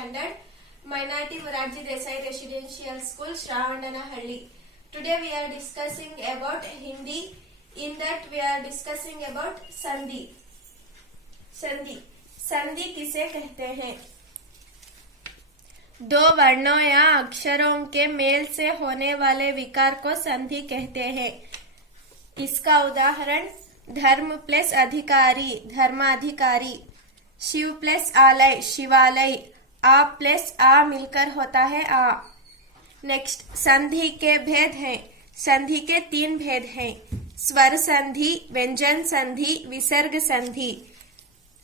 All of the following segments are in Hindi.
standard, Minority Moraji Desai Residential School, Shravananahalli. Today we are discussing about Hindi. In that we are discussing about Sandhi. संधि किसे कहते हैं? दो वर्णों या अक्षरों के मेल से होने वाले विकार को संधि कहते हैं। इसका उदाहरण धर्म प्लस अधिकारी, धर्माधिकारी, शिव प्लस आलय, शिवालय, आ प्लस आ मिलकर होता है आ। नेक्स्ट, संधि के भेद हैं। संधि के 3 भेद हैं: स्वर संधि, व्यंजन संधि, विसर्ग संधि।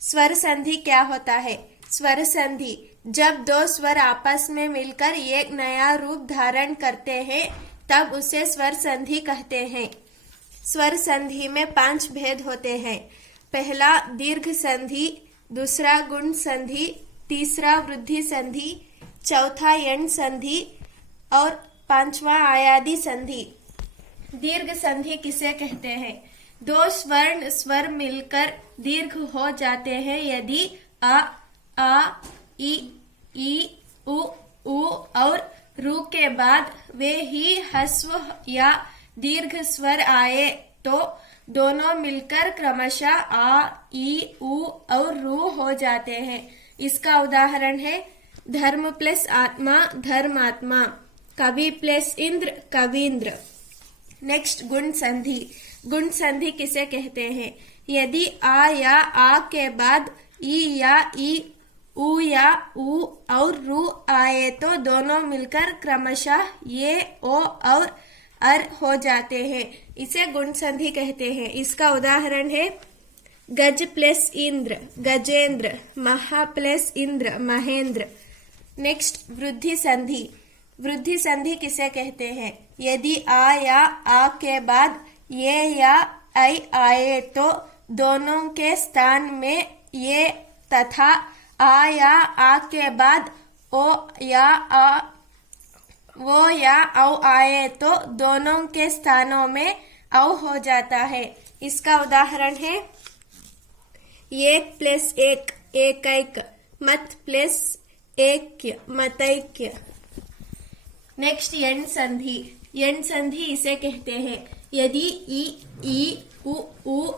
स्वर संधि क्या होता है? स्वर संधि जब 2 स्वर आपस में मिलकर एक नया रूप धारण करते हैं तब उसे स्वर संधि कहते हैं। स्वर संधि में 5 भेद होते हैं। पहला दीर्घ संधि, दूसरा गुण संधि, तीसरा वृद्धि संधि, चौथा यण संधि और 5वां आयादी संधि। दीर्घ संधि किसे कहते हैं? 2 स्वर्ण स्वर मिलकर दीर्घ हो जाते हैं यदि आ, ई, उ और रू के बाद वे ही ह्रस्व या दीर्घ स्वर आए तो दोनों मिलकर क्रमशः आ, ई, उ और रू हो जाते हैं। इसका उदाहरण है धर्म प्लस आत्मा, धर्मात्मा, कवि प्लस इंद्र, कवींद्र। नेक्स्ट, गुण संधि। गुण संधि किसे कहते हैं? यदि आ या आ के बाद ई या ई, उ या उ और रू आए तो दोनों मिलकर क्रमशः ये, ओ और अर हो जाते हैं। इसे गुण संधि कहते हैं। इसका उदाहरण है गज प्लस इंद्र, गजेंद्र, महा प्लस इंद्र, महेंद्र। नेक्स्ट, वृद्धि संधि। वृद्धि संधि किसे कहते हैं? यदि आ या आ के बाद ये या ऐ आए तो दोनों के स्थान में ये तथा आ या आ के बाद ओ या आ, वो या औ आए तो दोनों के स्थानों में औ हो जाता है। इसका उदाहरण है एक प्लस एक, एकैक, मत प्लस ऐक्य, मतैक्य। नेक्स्ट, यण संधि। यण संधि इसे कहते हैं यदि ई, उ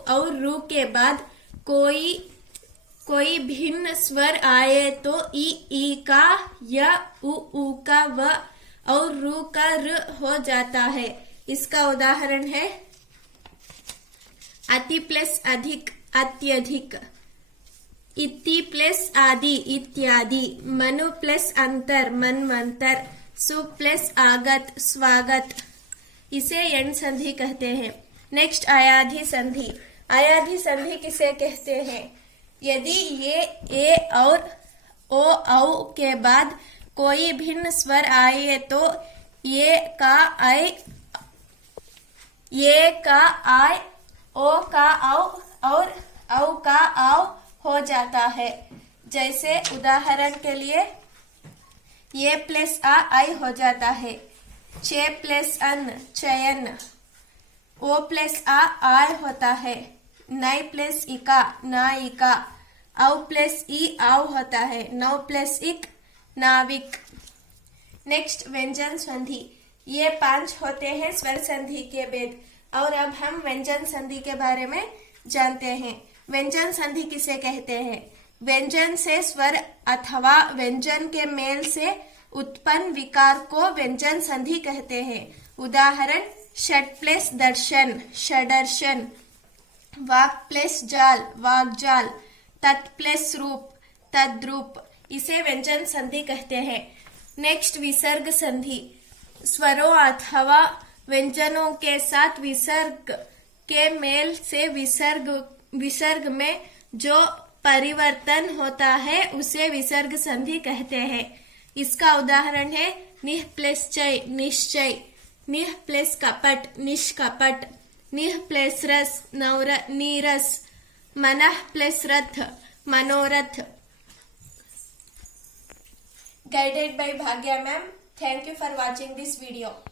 और रू के बाद कोई भिन्न स्वर आए तो ई का य, उ का व और रू का र हो जाता है। इसका उदाहरण है अति प्लस अधिक, अत्यधिक, इति प्लस आदि, इत्यादि, मनु प्लस अंतर, मनवंतर, सु प्लस आगत, स्वागत। इसे यण संधि कहते हैं। नेक्स्ट, आयाधी संधि। आयाधी संधि किसे कहते हैं? यदि ये ए और ओ औ के बाद कोई भिन्न स्वर आए तो ये का ऐ, ये का आय, ओ का औ और औ का औ हो जाता है। जैसे उदाहरण के लिए ये प्लस आ आई हो जाता है, चे प्लस अन, चयन, ओ प्लस आ आय होता है, नई प्लस इका, नायिका, औ प्लस ई आव होता है, नौ प्लस इक, नाविक। नेक्स्ट, व्यंजन संधि। ये 5 होते हैं स्वर संधि के भेद। और अब हम व्यंजन संधि के बारे में जानते हैं। व्यंजन संधि किसे कहते हैं? व्यंजन से स्वर अथवा व्यंजन के मेल से उत्पन्न विकार को व्यंजन संधि कहते हैं। उदाहरण षट प्लस दर्शन, षडर्शन, वाक् प्लस जाल, वाग्जाल, तत् प्लस रूप, तद्रूप। इसे व्यंजन संधि कहते हैं। नेक्स्ट, विसर्ग संधि। स्वरों अथवा व्यंजनों के साथ विसर्ग के मेल से विसर्ग में जो परिवर्तन होता है उसे विसर्ग संधि कहते हैं। इसका उदाहरण है निह प्लस चय, निश्चय, निह प्लस कपट, निष्कपट, निह प्लस रस, नीरस, मनः प्लस रथ, मनोरथ। Guided by Bhagya ma'am. Thank you for watching this video.